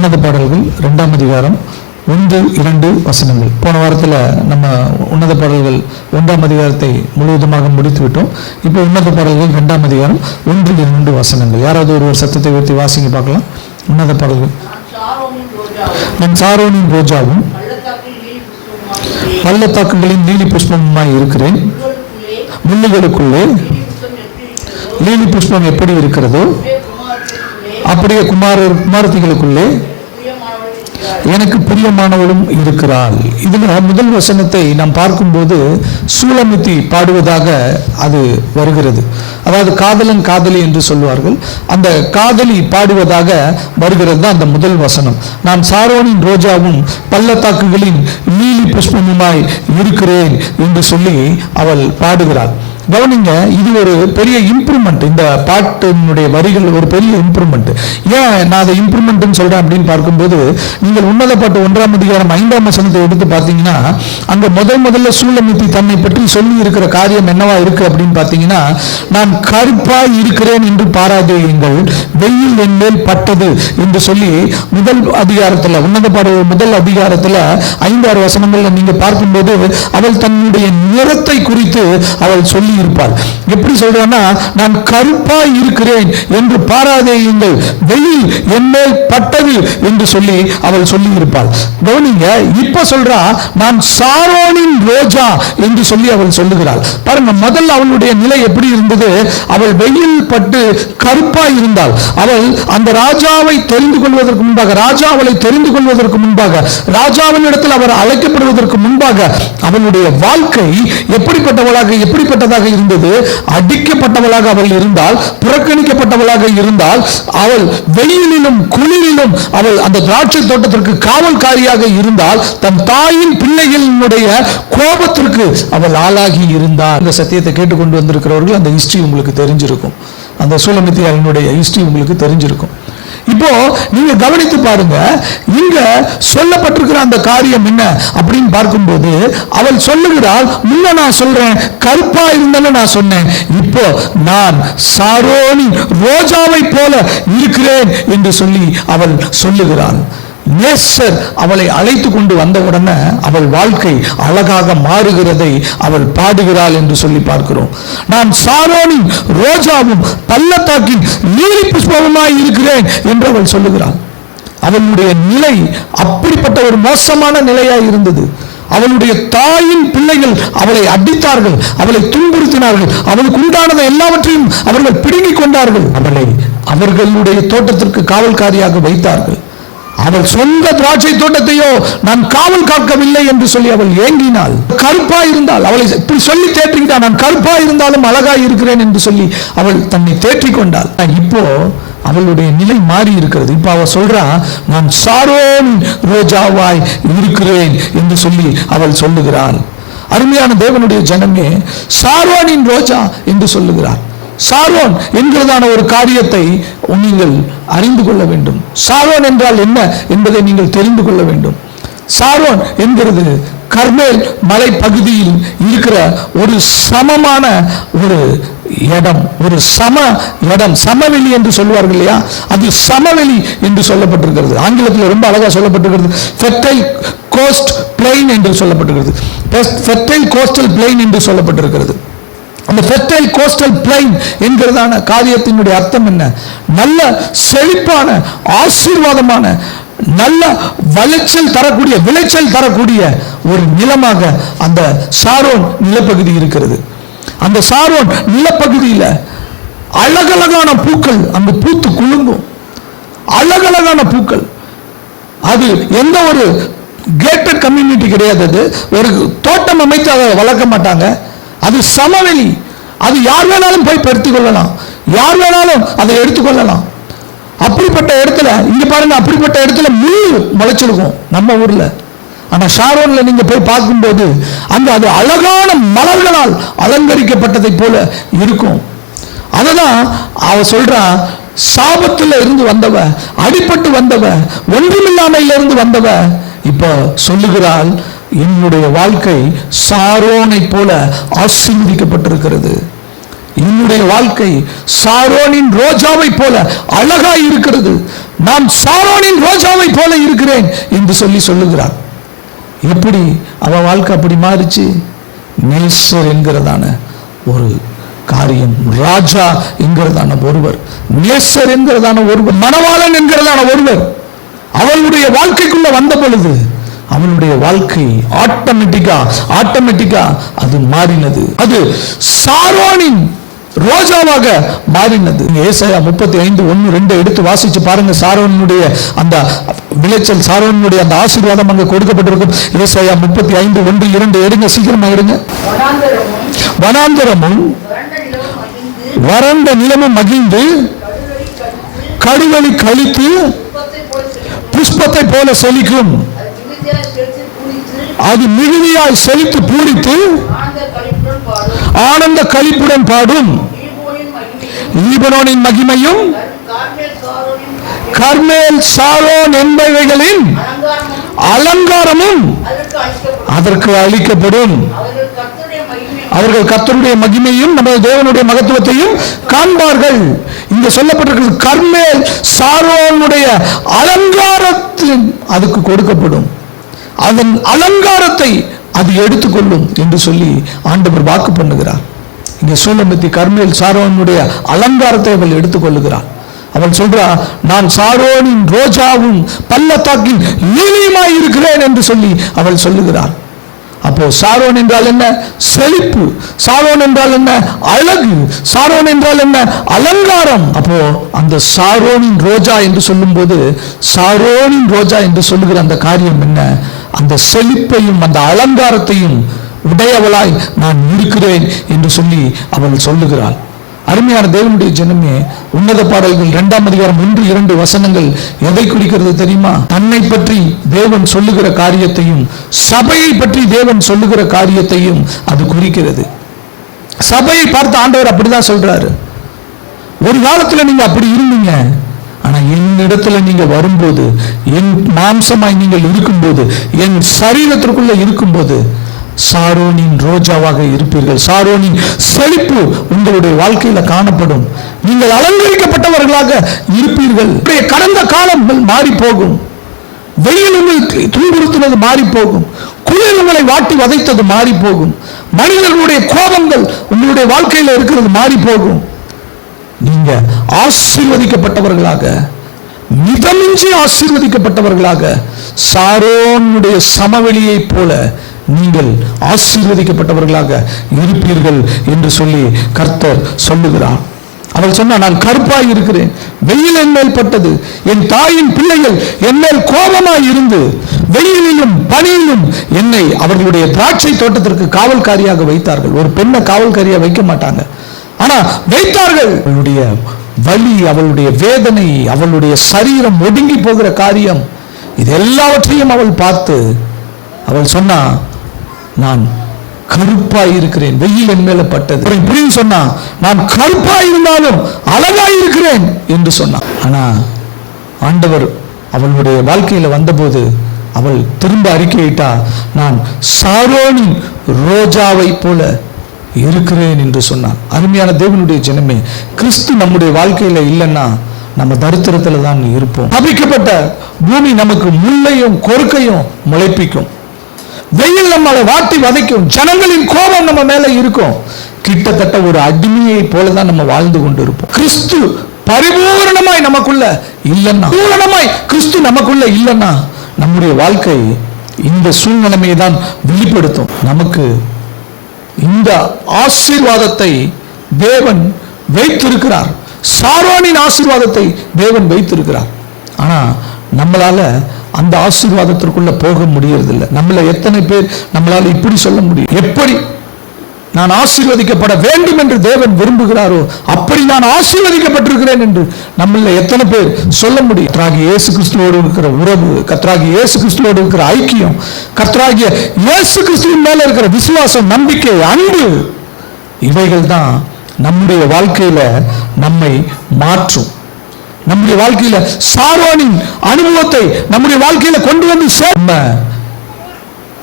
உன்னத பாடல்கள் 2ஆம் அதிகாரம் 1-2 வசனங்கள். போன வாரத்தில் நம்ம உன்னத பாடல்கள் 1ஆம் அதிகாரத்தை முழுவதுமாக முடித்து விட்டோம். இப்போ உன்னத பாடல்கள் 2ஆம் அதிகாரம் 1-2 வசனங்கள். யாராவது ஒரு சத்தத்தை உயர்த்தி வாசிங்க பார்க்கலாம். உன்னத பாடல்கள். நான் சாரோனின் ரோஜாவும் பள்ளத்தாக்குகளின் நீலி புஷ்பமுமாய் இருக்கிறேன். முள்ளுகளுக்குள்ளே நீலி புஷ்பம் எப்படி இருக்கிறதோ அப்படியே குமாரத்திகளுக்குள்ளே எனக்கு பிரியமானவளும் இருக்கிறாள். இதுல முதல் வசனத்தை நாம் பார்க்கும்போது சூலமித்தி பாடுவதாக அது வருகிறது. அதாவது காதலன் காதலி என்று சொல்வார்கள். அந்த காதலி பாடுவதாக வருகிறது தான் அந்த முதல் வசனம். நான் சாரோனின் ரோஜாவும் பள்ளத்தாக்குகளின் நீலி புஷ்பமுமாய் இருக்கிறேன் என்று சொல்லி அவள் பாடுகிறாள். கவனிங்க, இது ஒரு பெரிய இம்ப்ரூவ்மெண்ட். இந்த பாட்டினுடைய வரிகள் ஒரு பெரிய இம்ப்ரூவ்மெண்ட். ஏன் நான் அதை இம்ப்ரூவ்மெண்ட் சொல்றேன் அப்படின்னு பார்க்கும்போது, நீங்கள் உன்னத பாட்டு 1ஆம் அதிகாரம் 5ஆம் வசனத்தை எடுத்து பார்த்தீங்கன்னா, அங்க முதல்ல சூலமித்தி தன்னை பற்றி சொல்லி இருக்கிற காரியம் என்னவா இருக்கு அப்படின்னு பார்த்தீங்கன்னா, நான் கருப்பாய் இருக்கிறேன் என்று பாராதேயுங்கள், வெயில் என் மேல் பட்டது என்று சொல்லி முதல் அதிகாரத்தில் உன்னத பாடு முதல் அதிகாரத்தில் 5-6 வசனங்கள்ல நீங்க பார்க்கும்போது அவள் தன்னுடைய நிறத்தை குறித்து அவள் சொல்லி இருப்பாள். எப்படி சொல்றான்னா, நான் கருப்பாய் இருக்கிறேன் என்று பாராதேயுங்கள், வெயில் என் மேல் பட்டது என்று சொல்லி அவள் சொல்லி இருப்பாள். கவனிங்க, இப்ப சொல்றா நான் சாரோனின் ரோஜா என்று சொல்லி அவள் சொல்லுகிறாள். பாருங்க, முதல்ல அவளுடைய நிலை எப்படி இருந்தது? அவள் வெயில் பட்டு கருப்பாய் இருந்தாள். அவள் அந்த ராஜாவை தெரிந்து கொள்வதற்கு முன்பாக, ராஜா அவளை தெரிந்து கொள்வதற்கு முன்பாக, ராஜாவின் இடத்தில் அவர் அழைக்கப்படுவதற்கு முன்பாக அவளுடைய வாழ்க்கை எப்படிப்பட்டதாக இருந்தது? அடிக்கப்பட்டவளாக அவள் இருந்தால், புறக்கணிக்கப்பட்டவளாக இருந்தால், அவள் வெயிலிலும் குளிரிலும் அவள் அந்த திராட்சை தோட்டத்திற்கு காவல்காரியாக இருந்தால், தன் தாயின் பிள்ளைகளினுடைய கோபத்திற்கு அவள் ஆளாகி இருந்தாள். இந்த சத்தியத்தை கேட்டுக்கொண்டு வந்திருக்கிறவர்கள் அந்த ஹிஸ்டரி உங்களுக்கு தெரிஞ்சிருக்கும். அந்த சூலமித்தியாளினுடைய ஹிஸ்டரி உங்களுக்கு தெரிஞ்சிருக்கும். இப்போ நீங்க கவனித்து பாருங்க, இங்க சொல்லப்பட்டிருக்கிற அந்த காரியம் என்ன அப்படின்னு பார்க்கும்போது, அவள் சொல்லுகிறாள், முன்ன நான் சொல்றேன் கருப்பா இருந்தாலும் நான் சொன்னேன், இப்போ நான் சாரோனி ரோஜாவை போல இருக்கிறேன் என்று சொல்லி அவள் சொல்லுகிறாள். நேசர் அவளை அழைத்து கொண்டு வந்தவுடனே அவள் வாழ்க்கை அழகாக மாறுகிறதை அவள் பாடுகிறாள் என்று சொல்லி பார்க்கிறோம். நான் சாரோனின் ரோஜாவும் பள்ளத்தாக்கின் நீலி புஷ்பமுமாய் இருக்கிறேன் என்று அவள் சொல்லுகிறாள். அவளுடைய நிலை அப்படிப்பட்ட ஒரு மோசமான நிலையாய் இருந்தது. அவளுடைய தாயின் பிள்ளைகள் அவளை அடித்தார்கள், அவளை துன்புறுத்தினார்கள், அவளுக்கு உண்டானதை எல்லாவற்றையும் அவர்கள் பிடுங்கிக் கொண்டார்கள். அவளை அவர்களுடைய தோட்டத்திற்கு காவல்காரியாக வைத்தார்கள். அவள் சொந்த திராட்சை தோட்டத்தையோ நான் காவல் காக்கவில்லை என்று சொல்லி அவள் ஏங்கினாள். கருப்பா இருந்தால் அவளை இப்படி சொல்லி தேற்றிக்கிட்டாள். நான் கருப்பா இருந்தாலும் அழகாய் இருக்கிறேன் என்று சொல்லி அவள் தன்னை தேற்றிக் கொண்டாள். இப்போ அவளுடைய நிலை மாறி இருக்கிறது. இப்ப அவள் சொல்றா, நான் சாரோன் ரோஜாவாய் இருக்கிறேன் என்று சொல்லி அவள் சொல்லுகிறாள். அருமையான தேவனுடைய ஜனமே, சாரோனின் ரோஜா என்று சொல்லுகிறார். சாரோன் என்கிறதான ஒரு காரியத்தை நீங்கள் அறிந்து கொள்ள வேண்டும். சாரோன் என்றால் என்ன என்பதை நீங்கள் தெரிந்து கொள்ள வேண்டும். சாரோன் என்கிறது கர்மேல் மலை பகுதியில் இருக்கிற ஒரு சமமான ஒரு இடம், ஒரு இடம், சமவெளி என்று சொல்வார்கள் இல்லையா, அது சமவெளி என்று சொல்லப்பட்டிருக்கிறது. ஆங்கிலத்தில் ரொம்ப அழகா சொல்லப்பட்டிருக்கிறது. ஃபெர்டைல் கோஸ்ட் பிளெயின் என்று சொல்லப்பட்டிருக்கிறது. ஃபெர்டைல் கோஸ்டல் பிளெயின் என்று சொல்லப்பட்டிருக்கிறது. அந்த ஃபெர்டைல் கோஸ்டல் பிளைன் என்கிறதான காரியத்தினுடைய அர்த்தம் என்ன? நல்ல செழிப்பான, ஆசீர்வாதமான, நல்ல விளைச்சல் தரக்கூடிய ஒரு நிலமாக அந்த சாரோன் நிலப்பகுதி இருக்கிறது. அந்த சாரோன் நிலப்பகுதியில் அழகழகான பூக்கள் அங்கு பூத்து குலுங்கும். அழகழகான பூக்கள். அது எந்த ஒரு கேட்டட் கம்யூனிட்டி கிடையாது. அது ஒரு தோட்டம் அமைத்து அதை வளர்க்க மாட்டாங்க. அது சமவெளி. அது யார் வேணாலும் போய் படுத்திக் கொள்ளலாம், யார் வேணாலும் அதை எடுத்துக்கொள்ளலாம். அப்படிப்பட்ட இடத்துல இங்க பாருங்க, அப்படிப்பட்ட இடத்துல முள் முளைச்சிருக்கும் நம்ம ஊர்ல. ஆனா ஷாரோன்ல நீங்க போய் பார்க்கும்போது அங்க அது அழகான மலர்களால் அலங்கரிக்கப்பட்டதை போல இருக்கும். அததான் அவ சொல்றா, சாபத்துல இருந்து வந்தவ, அடிபட்டு வந்தவ, ஒன்றுமில்லாமையில இருந்து வந்தவ இப்போ சொல்லுகிறாள், என்னுடைய வாழ்க்கை சாரோனை போல ஆசீர்வதிக்கப்பட்டிருக்கிறது. என்னுடைய வாழ்க்கை சாரோனின் ரோஜாவை போல அழகாய் இருக்கிறது. நான் சாரோனின் ரோஜாவை போல இருக்கிறேன் என்று சொல்லுகிறார். எப்படி அவ வாழ்க்கை அப்படி மாறிச்சு? நேசர் என்கிறதான ஒரு காரியம், ராஜா என்கிறதான ஒருவர், நேசர் என்கிறதான ஒருவர், மணவாளன் என்கிறதான ஒருவர் அவளுடைய வாழ்க்கைக்குள்ள வந்த பொழுது அவளுடைய வாழ்க்கை ஆட்டோமேட்டிக்கா அது மாறினது. அது சாரோனின் ரோஜாவாக மாறினது. ஏசாயா 35:1-2 எடுத்து வாசிச்சு பாருங்க. சாரோனுடைய அந்த விளைச்சல், சாரோனுடைய அந்த ஆசீர்வாதம் அங்க கொடுக்கப்பட்டிருக்கும். ஏசாயா 35:1-2 எடுங்க, சீக்கிரமா எடுங்க. வனாந்தரமும் வறண்ட நிலமும் மகிழ்ந்து கடுவெளி கழித்து புஷ்பத்தை போல செழிக்கும். அது மிகுதியாய் செழித்து பூரித்து ஆனந்த களிப்புடன் பாடும். லீபனோனின் மகிமையும் கர்மேல் சாரோன் என்பவைகளின் அலங்காரமும் அதற்கு அளிக்கப்படும். அவர்கள் கர்த்தருடைய மகிமையும் நமது தேவனுடைய மகத்துவத்தையும் காண்பார்கள். இங்க சொல்லப்பட்டிருக்கிறது கர்மேல் சாரோனுடைய அலங்காரத்தின் அதுக்கு கொடுக்கப்படும். அதன் அலங்காரத்தை அது எடுத்துக்கொள்ளும் என்று சொல்லி ஆண்டவர் வாக்கு பண்ணுகிறார். இங்கே சூலமித்தி கர்மேல் சாரோனுடைய அலங்காரத்தை அவள் எடுத்துக்கொள்ளுகிறார். அவள் சொல்றா, நான் சாரோனின் ரோஜாவும் பள்ளத்தாக்கின் லீலியுமாய் இருக்கிறேன் என்று சொல்லி அவள் சொல்லுகிறார். அப்போ சாரோன் என்றால் என்ன? செழிப்பு. சாரோன் என்றால் என்ன? அழகு. சாரோன் என்றால் என்ன? அலங்காரம். அப்போ அந்த சாரோனின் ரோஜா என்று சொல்லும் போது, சாரோனின் ரோஜா என்று சொல்லுகிற அந்த காரியம் என்ன? அந்த செழிப்பையும் அந்த அலங்காரத்தையும் உடையவளாய் நான் இருக்கிறேன் என்று சொல்லி அவள் சொல்லுகிறாள். அருமையான தேவனுடைய ஜனமே, உன்னத பாடல்கள் 2ஆம் அதிகாரம் 1-2 வசனங்கள் எதை குறிக்கிறது தெரியுமா? தன்னை பற்றி தேவன் சொல்லுகிற காரியத்தையும் சபையை பற்றி தேவன் சொல்லுகிற காரியத்தையும் அது குறிக்கிறது. சபையை பார்த்து ஆண்டவர் அப்படிதான் சொல்றாரு. ஒரு காலத்துல நீங்க அப்படி இருந்தீங்க, ஆனா என்னிடத்துல நீங்க வரும்போது, என் மாம்சமாய் நீங்கள் இருக்கும்போது, என் சரீரத்திற்குள்ள இருக்கும்போது சாரோனின் ரோஜாவாக இருப்பீர்கள். சாரோனின் செழிப்பு உங்களுடைய வாழ்க்கையில காணப்படும். நீங்கள் அலங்கரிக்கப்பட்டவர்களாக இருப்பீர்கள். கடந்த காலங்கள் மாறி போகும். வெயில் உங்களை துன்புறுத்தினது மாறி போகும். குளிர் உங்களை வாட்டி வதைத்தது மாறி போகும். மனிதர்களுடைய கோபங்கள் உங்களுடைய வாழ்க்கையில இருக்கிறது மாறி போகும். நீங்க ஆசீர்வதிக்கப்பட்டவர்களாக, மிதமின்றி ஆசீர்வதிக்கப்பட்டவர்களாக, சாரோனுடைய சமவெளியை போல நீங்கள் ஆசீர்வதிக்கப்பட்டவர்களாக இருப்பீர்கள் என்று சொல்லி கர்த்தர் சொல்லுகிறார். அவள் சொன்னா, நான் கருப்பாய் இருக்கிறேன், வெயில் என் மேல் பட்டது, என் தாயின் பிள்ளைகள் என் மேல் கோபமாய் இருந்து வெயிலிலும் பனியிலும் என்னை அவர்களுடைய திராட்சை தோட்டத்திற்கு காவல்காரியாக வைத்தார்கள். ஒரு பெண்ணை காவல்காரியாக வைக்க மாட்டாங்க, ஆனா வைத்தார்கள். அவளுடைய வலி, அவளுடைய வேதனை, அவளுடைய சரீரம் ஒடுங்கி போகிற காரியம், இது எல்லாவற்றையும் அவள் பார்த்து அவள் சொன்னா, நான் கருப்பாய் இருக்கிறேன், வெயில் என் மேல பட்டது. புரியும் சொன்னா, நான் கருப்பாய் இருந்தாலும் அழகாய் இருக்கிறேன் என்று சொன்னான். ஆனா ஆண்டவர் அவளுடைய வாழ்க்கையில வந்தபோது அவள் திரும்ப அறிக்கையிட்டா, நான் சாரோனின் ரோஜாவை போல இருக்கிறேன் என்று சொன்னான். அருமையான தேவனுடைய ஜனமே, கிறிஸ்து நம்முடைய வாழ்க்கையில இல்லைன்னா நம்ம தரித்திரத்துல தான் இருப்போம். சபிக்கப்பட்ட பூமி நமக்கு முள்ளையும் கொறுக்கையும் முளைப்பிக்கும். வெயில் நம்மளை வாட்டி வதைக்கும். ஜனங்களின் கோபம் நம்ம மேல இருக்கும். கிட்டத்தட்ட ஒரு அடிமையை போலதான் நம்ம வாழ்ந்து கொண்டு இருப்போம். கிறிஸ்து பரிபூரணமாய் நமக்குள்ள இல்லைன்னா, பூரணமாய் கிறிஸ்து நமக்குள்ள இல்லைன்னா நம்முடைய வாழ்க்கை இந்த சூழ்நிலைமையை தான் வெளிப்படுத்தும். நமக்கு இந்த ஆசீர்வாதத்தை தேவன் வைத்திருக்கிறார். சாரோனின் ஆசீர்வாதத்தை தேவன் வைத்திருக்கிறார். ஆனா நம்மளால அந்த ஆசீர்வாதத்திற்குள்ள போக முடியறதில்லை. நம்மள எத்தனை பேர் நம்மளால இப்படி சொல்ல முடியும்? எப்படி நான் ஆசீர்வதிக்கப்பட வேண்டும் என்று தேவன் விரும்புகிறாரோ அப்படி நான் ஆசீர்வதிக்கப்பட்டிருக்கிறேன் என்று நம்மள எத்தனை பேர் சொல்ல முடியும்? கர்த்தராகிய இயேசு கிறிஸ்துவோடு இருக்கிற உறவு, கர்த்தராகிய இயேசு கிறிஸ்துவோடு இருக்கிற ஐக்கியம், கர்த்தராகிய இயேசு கிறிஸ்துவின் மேல இருக்கிற விசுவாசம், நம்பிக்கை, அன்பு, இவைகள் தான் நம்முடைய வாழ்க்கையில நம்மை மாற்றும். நம்முடைய வாழ்க்கையில சாரோனின் அனுபவத்தை நம்முடைய வாழ்க்கையில கொண்டு வந்து சேர்ந்த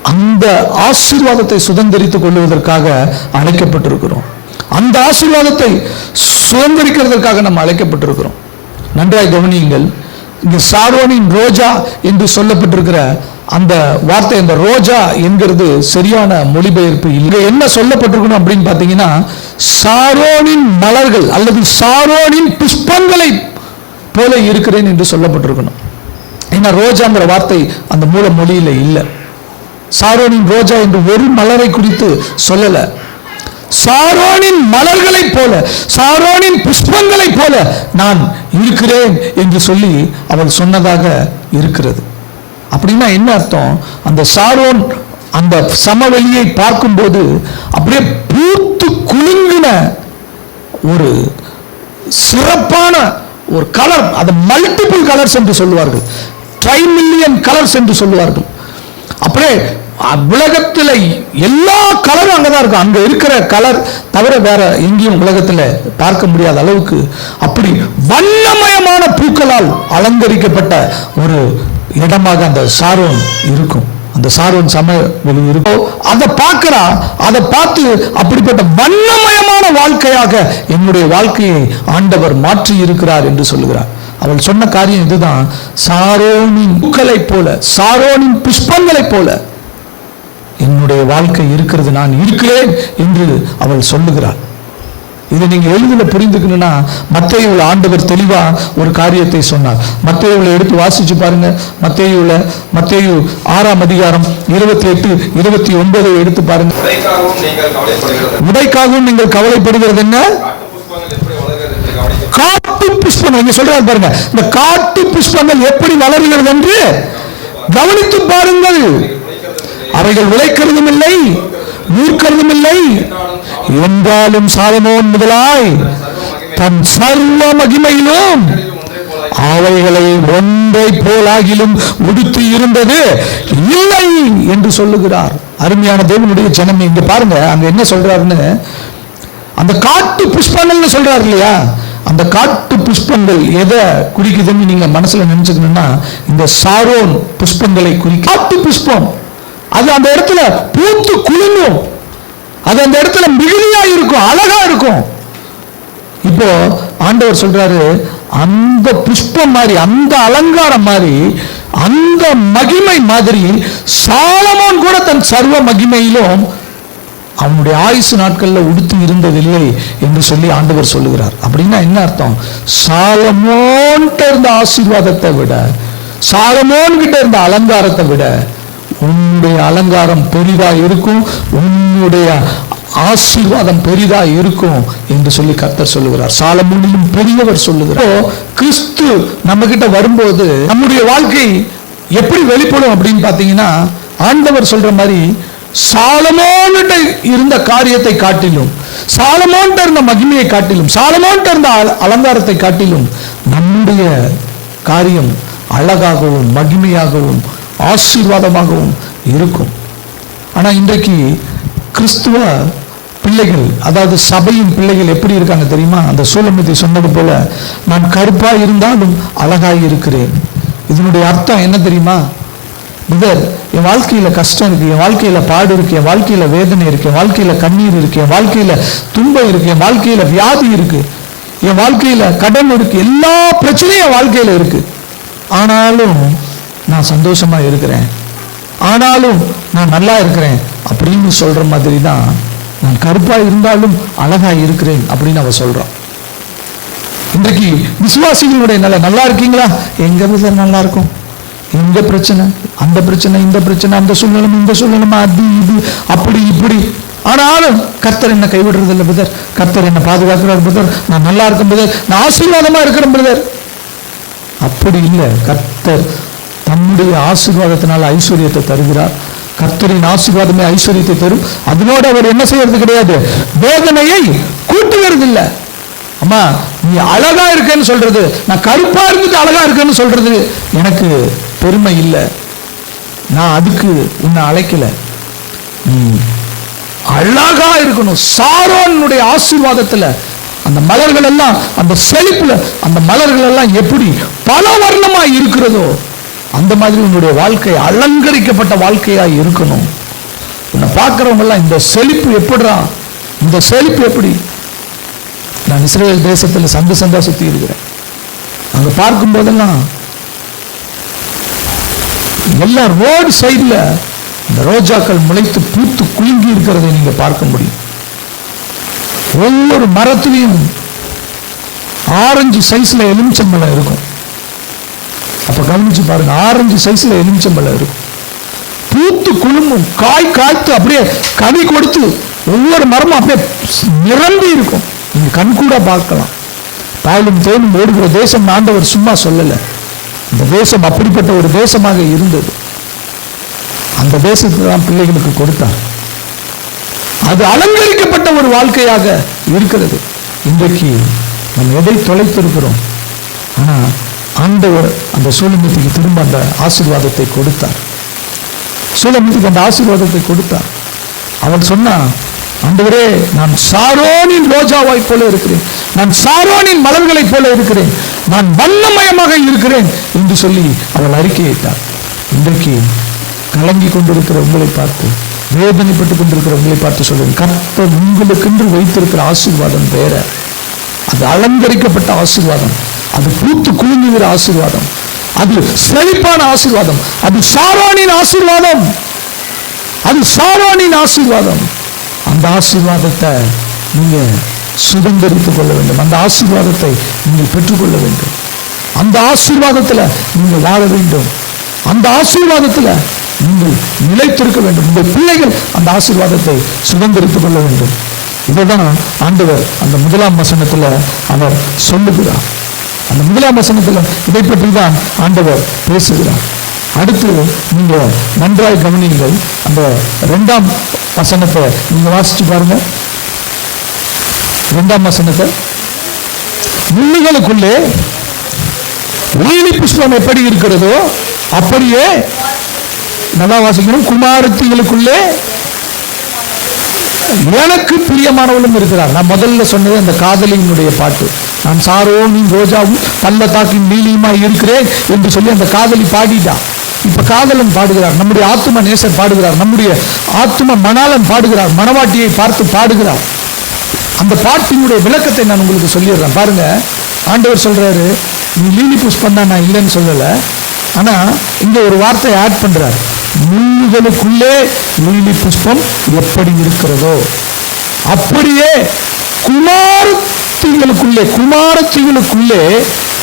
அந்த ஆசீர்வாதத்தை சுதந்திரித்துக் கொள்வதற்காக அழைக்கப்பட்டிருக்கிறோம். அந்த ஆசீர்வாதத்தை சுதந்திரிக்கிறதற்காக நம்ம அழைக்கப்பட்டிருக்கிறோம். நன்றாய் கவனியுங்கள். இங்க சாரோனின் ரோஜா என்று சொல்லப்பட்டிருக்கிற அந்த வார்த்தை, அந்த ரோஜா என்கிறது சரியான மொழிபெயர்ப்பு இல்லை. என்ன சொல்லப்பட்டிருக்கணும் அப்படின்னு பார்த்தீங்கன்னா, சாரோனின் மலர்கள் அல்லது சாரோனின் புஷ்பங்களை போல இருக்கிறேன் என்று சொல்லப்பட்டிருக்கணும். ஏன்னா ரோஜாங்கிற வார்த்தை அந்த மூல மொழியில இல்லை. சாரோனின் ரோஜா என்று ஒரு மலரை குறித்து சொல்லல. சாரோனின் மலர்களை போல, சாரோனின் புஷ்பங்களை போல நான் இருக்கிறேன் என்று சொல்லி அவள் சொன்னதாக இருக்கிறது. அப்படின்னா என்ன அர்த்தம்? அந்த சாரோன் அந்த சமவெளியை பார்க்கும்போது அப்படியே பூத்து குலுங்கின ஒரு சிறப்பான ஒரு கலர், அது மல்டிபிள் கலர்ஸ் என்று சொல்லுவார்கள், ட்ரைமில்லியன் கலர்ஸ் என்று சொல்லுவார்கள். அப்படியே உலகத்தில் எல்லா கலரும் அங்கதான் இருக்கும். அங்க இருக்கிற கலர் தவிர வேற எங்கேயும் உலகத்தில் பார்க்க முடியாத அளவுக்கு அப்படி வண்ணமயமான பூக்களால் அலங்கரிக்கப்பட்ட ஒரு இடமாக அந்த சாரோன் இருக்கும். அந்த சாரோன் சமவெளி இருக்கும். அதை பார்க்கிறா, அதை பார்த்து அப்படிப்பட்ட வண்ணமயமான வாழ்க்கையாக என்னுடைய வாழ்க்கையை ஆண்டவர் மாற்றி இருக்கிறார் என்று சொல்லுகிறார். அவள் சொன்ன காரியம் இதுதான், சாரோனின் பூக்களை போல, சாரோனின் புஷ்பங்களை போல என்னுடைய வாழ்க்கை இருக்கிறது, நான் இருக்கிறேன் என்று அவள் சொல்லுகிறாள். இதை நீங்க எளிதில புரிந்துக்கணும்னா, மத்தேயுவில் ஆண்டவர் தெளிவா ஒரு காரியத்தை சொன்னார். மத்தேயுவில் எடுத்து வாசிச்சு பாருங்க. மத்தேயு 6ஆம் அதிகாரம் 28, 29 எடுத்து பாருங்க. உடைக்காகவும் நீங்கள் கவலைப்படுகிறது என்ன? காட்டு புஷ்பங்கள். இங்க சொல்றாரு பாருங்க, இந்த காட்டு புஷ்பங்கள் எப்படி வளர்கிறது என்று கவனித்து பாருங்கள். அவைகள் உழைக்கிறதும் இல்லை, நூற்கிறதும் இல்லை, என்றாலும் சாலமோன் முதலாய் தன் சர்வ மகிமையிலும் அவைகளை ஒன்றை போலாகிலும் உடுத்தி இருந்தது இல்லை என்று சொல்லுகிறார். அருமையான தேவனுடைய ஜனமே, இங்க பாருங்க, அங்க என்ன சொல்றாருன்னு, அந்த காட்டு புஷ்பங்கள்னு சொல்றாரு இல்லையா, அந்த காட்டு புஷ்பங்கள் எதை குறிக்குதுன்னு நீங்க மனசுல நினைச்சுக்கணும்னா, இந்த சாரோன் புஷ்பங்களை குறிக்க. காட்டு புஷ்பம் அது அந்த இடத்துல பூத்து குலுங்கும், அது அந்த இடத்துல மிகுதியா இருக்கும், அழகா இருக்கும். இப்போ ஆண்டவர் சொல்றாரு, அந்த புஷ்பம் மாதிரி, அந்த அலங்காரம் மாதிரி, அந்த மகிமை மாதிரி சாலமோன் கூட தன் சர்வ மகிமையிலும் அவனுடைய ஆயுசு நாட்கள்ல உடுத்தி இருந்ததில்லை என்று சொல்லி ஆண்டவர் சொல்லுகிறார். அப்படின்னா என்ன அர்த்தம்? சாலமோன்கிட்ட இருந்த ஆசீர்வாதத்தை விட, சாலமோன் கிட்ட இருந்த அலங்காரத்தை விட உன்னுடைய அலங்காரம் பெரிதா இருக்கும், உன்னுடைய ஆசீர்வாதம் பெரிதா இருக்கும் என்று சொல்லி கர்த்தர் சொல்லுகிறார். சாலமோனிலும் பெரியவர் சொல்லுகிறார். கிறிஸ்து நம்ம கிட்ட வரும்போது நம்முடைய வாழ்க்கை எப்படி வெளிப்படும் அப்படின்னு பாத்தீங்கன்னா, ஆண்டவர் சொல்ற மாதிரி சாலமோன்கிட்ட இருந்த காரியத்தை காட்டிலும், சாலமோன்கிட்ட இருந்த மகிமையை காட்டிலும், சாலமோன்கிட்ட இருந்த அலங்காரத்தை காட்டிலும் நம்முடைய காரியம் அழகாகவும் மகிமையாகவும் ஆசீர்வாதமாகவும் இருக்கும். ஆனா இன்றைக்கு கிறிஸ்துவ பிள்ளைகள், அதாவது சபையின் பிள்ளைகள் எப்படி இருக்காங்க தெரியுமா? அந்த சூலமிதி சொன்னது போல, நான் கருப்பா இருந்தாலும் அழகாய் இருக்கிறேன். இதனுடைய அர்த்தம் என்ன தெரியுமா? பிரதர், என் வாழ்க்கையில கஷ்டம் இருக்கு, என் வாழ்க்கையில பாடு இருக்கு, என் வாழ்க்கையில வேதனை இருக்கு, என் வாழ்க்கையில கண்ணீர் இருக்கு, என் வாழ்க்கையில துன்பம் இருக்கு, என் வாழ்க்கையில வியாதி இருக்கு, என் வாழ்க்கையில கடன் இருக்கு, எல்லா பிரச்சனையும் என் வாழ்க்கையில இருக்கு. ஆனாலும் நான் சந்தோஷமா இருக்கிறேன், ஆனாலும் நான் நல்லா இருக்கிறேன் அப்படின்னு சொல்ற மாதிரி தான், நான் கருப்பா இருந்தாலும் அழகா இருக்கிறேன் அப்படின்னு அவ சொல்றான். இன்றைக்கு விசுவாசிகளுடைய நிலை, நல்லா இருக்கீங்களா? எங்க பிரதர் நல்லா இருக்கும், எங்க பிரச்சனை, அந்த பிரச்சனை, இந்த பிரச்சனை, அந்த சூழ்நிலை, இந்த சூழ்நிலை, அது இது அப்படி இப்படி. ஆனாலும் கர்த்தர் என்ன கைவிடுறது இல்லை பிரதர், கர்த்தர் என்ன பாதுகாக்கிறார் பிரதர், நான் நல்லா இருக்கேன் பிரதர், நான் ஆசீர்வாதமா இருக்கிறேன் பிரதர். அப்படி இல்லை. கர்த்தர் தம்முடைய ஆசீர்வாதத்தினால் ஐஸ்வர்யத்தை தருகிறார். கர்த்தரின் ஆசீர்வாதமே ஐஸ்வர்யத்தை தரும். அதனோடு அவர் என்ன செய்யறது கிடையாது, வேதனையை கூட்டுகிறது இல்லை. அம்மா, நீ அழகா இருக்கேன்னு சொல்றது, நான் கருப்பா இருந்துட்டு அழகா இருக்கேன்னு சொல்றது எனக்கு பெருமை இல்லை. நான் அதுக்கு உன்னை அழைக்கல. நீ அழகா இருக்கணும். சாரோனுடைய ஆசீர்வாதத்துல அந்த மலர்கள் எல்லாம், அந்த செழிப்புல அந்த மலர்கள் எல்லாம் எப்படி பல வர்ணமா இருக்கிறதோ அந்த மாதிரி உன்னுடைய வாழ்க்கை அலங்கரிக்கப்பட்ட வாழ்க்கையா இருக்கணும். உன்னை பார்க்கிறவங்க எல்லாம், இந்த செழிப்பு எப்படிடா, இந்த செழிப்பு எப்படி? நான் இஸ்ரேல் தேசத்துல சந்து சந்தா சுத்தி இருக்கிறேன். அங்க பார்க்கும் போதெல்லாம் எல்லாம் ரோடு சைடுல இந்த ரோஜாக்கள் முளைத்து பூத்து குலுங்கி இருக்கிறதை நீங்க பார்க்க முடியும். ஒவ்வொரு மரத்திலையும் ஆரஞ்சு சைஸ்ல எலுமிச்சம்பழம் இருக்கும். அப்ப கவனிச்சு பாருங்க, ஆரஞ்சு சைஸ்ல எலுமிச்சம்பழம் இருக்கும். பூத்து குலுங்கும், காய் காய்த்து அப்படியே கனி கொடுத்து ஒவ்வொரு மரமும் அப்படியே நிரம்பி இருக்கும். நீங்க கண்கூட பார்க்கலாம். பாலும் தேனும் ஓடுகிற தேசம் ஆண்டவர் சும்மா சொல்லல. இந்த தேசம் அப்படிப்பட்ட ஒரு தேசமாக இருந்தது. அந்த தேசத்தை தான் பிள்ளைகளுக்கு கொடுத்தார். அது அலங்கரிக்கப்பட்ட ஒரு வாழ்க்கையாக இருக்கிறது. இன்றைக்கு நம்ம எதை தொலைத்திருக்கிறோம்? ஆனா ஆண்டவர் அந்த சூலமித்திக்கு திரும்ப அந்த ஆசீர்வாதத்தை கொடுத்தார். சூலமித்திக்கு அந்த ஆசீர்வாதத்தை கொடுத்தார். அவன் சொன்னான், ஆண்டவரே, நான் சாரோனின் ரோஜாவாய் போல இருக்கிறேன், நான் சாரோனின் மலர்களைப் போல இருக்கிறேன், நான் வண்ணமயமாக இருக்கிறேன் என்று சொல்லி அவள் அறிக்கையிட்டார். இன்றைக்கு கலங்கி கொண்டிருக்கிற உங்களை பார்த்து, வேதனைப்பட்டுக் கொண்டிருக்கிற உங்களை பார்த்து சொல்லுங்கள், கர்த்தர் உங்களுக்கென்று வைத்திருக்கிற ஆசீர்வாதம் வேற. அது அலங்கரிக்கப்பட்ட ஆசீர்வாதம், அது பூத்து குலுங்குகிற ஆசீர்வாதம், அது செழிப்பான ஆசீர்வாதம், அது சாரோனின் ஆசீர்வாதம், அது சாரோனின் ஆசீர்வாதம். அந்த ஆசீர்வாதத்தை நீங்க சுதந்திரித்துக் கொள்ள வேண்டும். அந்த ஆசீர்வாதத்தை நீங்கள் பெற்றுக்கொள்ள வேண்டும். அந்த ஆசீர்வாதத்தில் நீங்கள் வாழ வேண்டும். அந்த ஆசீர்வாதத்தில் நீங்கள் நிலைத்திருக்க வேண்டும். உங்கள் பிள்ளைகள் அந்த ஆசீர்வாதத்தை சுதந்திரித்துக் கொள்ள வேண்டும். இதைதான் ஆண்டவர் அந்த 1ஆம் வசனத்தில் அவர் சொல்லுகிறார். அந்த 1ஆம் வசனத்தில் இதை பற்றி தான் ஆண்டவர் பேசுகிறார். அடுத்து நீங்க நன்றாய் கவனியுங்கள். அந்த 2ஆம் வசனத்தை நீங்க வாசிச்சு பாருங்க. 2ஆம் வசனத்தை, முள்ளுகளுக்குள்ளே லீலி புஷ்பம் எப்படி இருக்கிறதோ அப்படியே, நல்லா வாசிக்கணும், குமாரத்திகளுக்குள்ளே எனக்கு பிரியமானவளும் இருக்கிறார். நான் முதல்ல சொன்னது அந்த காதலியினுடைய பாட்டு. நான் சாரோனின் ரோஜாவும் பள்ளத்தாக்கின் நீலியுமாய் இருக்கிறேன் என்று சொல்லி அந்த காதலி பாடிட்டான். இப்ப காதலன் பாடுகிறார், நம்முடைய ஆத்தும நேசர் பாடுகிறார், நம்முடைய ஆத்தும மணாளன் பாடுகிறார், மணவாட்டியை பார்த்து பாடுகிறார். அந்த பாட்டினுடைய விளக்கத்தை நான் உங்களுக்கு சொல்லிடுறேன். பாருங்க, ஆண்டவர் சொல்றாரு, நீ லீலி புஷ்பம் தான், நான் இல்லைன்னு சொல்லல. ஆனா இங்க ஒரு வார்த்தை ஆட் பண்றார், முள்ளுகளுக்குள்ளே லீலி புஷ்பம் எப்படி இருக்கிறதோ அப்படியே குமாரத்திகளுக்குள்ளே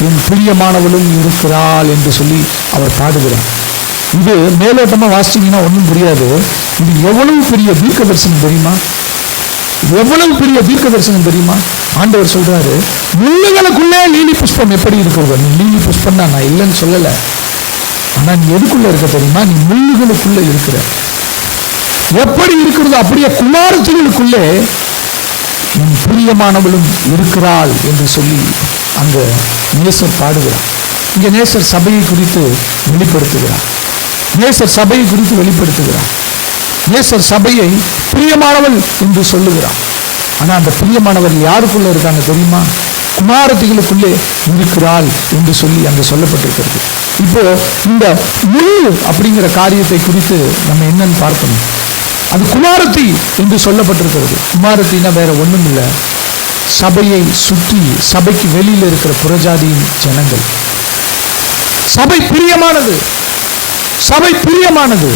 என் பிரியமானவளும் இருக்கிறாள் என்று சொல்லி அவர் பாடுகிறார். இது மேலோட்டமா வாசிச்சீங்கன்னா ஒன்றும் புரியாது. இது எவ்வளவு பெரிய தீர்க்க தரிசனம் தெரியுமா? எவ்வளவு பெரிய தீர்க்க தரிசனம் தெரியுமா? ஆண்டவர் சொல்றாரு, முள்ளுகளுக்குள்ளே லீலி புஷ்பம் எப்படி இருக்கிறது. நீ லீலி புஷ்பம் தான், நான் இல்லைன்னு சொல்லல. ஆனா நீ எதுக்குள்ள இருக்க தெரியுமா? நீ முள்ளுகளுக்குள்ள இருக்கிற. எப்படி இருக்கிறதோ அப்படியே குமாரத்திகளுக்குள்ளே என் பிரியமானவளும் இருக்கிறாள் என்று சொல்லி அங்க நேசர் பாடுகிறார். இங்க நேசர் சபையை குறித்து வெளிப்படுத்துகிறார். நேசர் சபையை குறித்து வெளிப்படுத்துகிறார். நேசர் சபையை பிரியமானவள் என்று சொல்லுகிறார். ஆனா அந்த பிரியமானவள் யாருக்குள்ள இருக்காங்க தெரியுமா? குமாரத்திகளுக்குள்ளே இருக்கிறாள் என்று சொல்லி அங்கு சொல்லப்பட்டிருக்கிறது. இப்போ இந்த முள்ளு அப்படிங்கிற காரியத்தை குறித்து நம்ம என்னன்னு பார்க்கணும். அது குமாரத்தி என்று சொல்லப்பட்டிருக்கிறது. குமாரத்தின்னா வேற ஒண்ணும் இல்லை, சபையை சுற்றி சபைக்கு வெளியில் இருக்கிற புறஜாதியின் ஜனங்கள். சபை பிரியமானது, சபை பிரியமானது.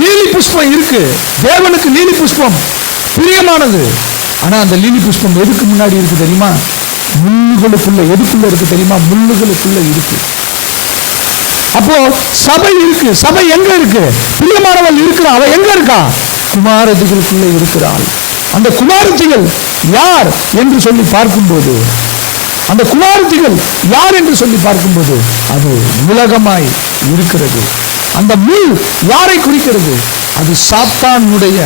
லீலி புஷ்பம் இருக்கு, தேவனுக்கு லீலி புஷ்பம் பிரியமானது. ஆனா அந்த லீலி புஷ்பம் எதுக்கு முன்னாடி இருக்கு தெரியுமா? முள்ளுகளுக்குள்ள. எதுக்குள்ள இருக்கு தெரியுமா? முள்ளுகளுக்குள்ள இருக்கு. அப்போ சபை இருக்கு. சபை எங்க இருக்கு? பிரியமானவள் இருக்கிறா. அவ எங்க இருக்கா? குமாரத்திகளுக்குள்ள இருக்கிறாள். அந்த குமாரத்திகள் யார் என்று சொல்லி பார்க்கும்போது, அந்த குமாரத்திகள் யார் என்று சொல்லி பார்க்கும்போது அது உலகமாய் இருக்கிறது. அந்த முள் யாரை குறிக்கிறது? அது சாத்தானுடைய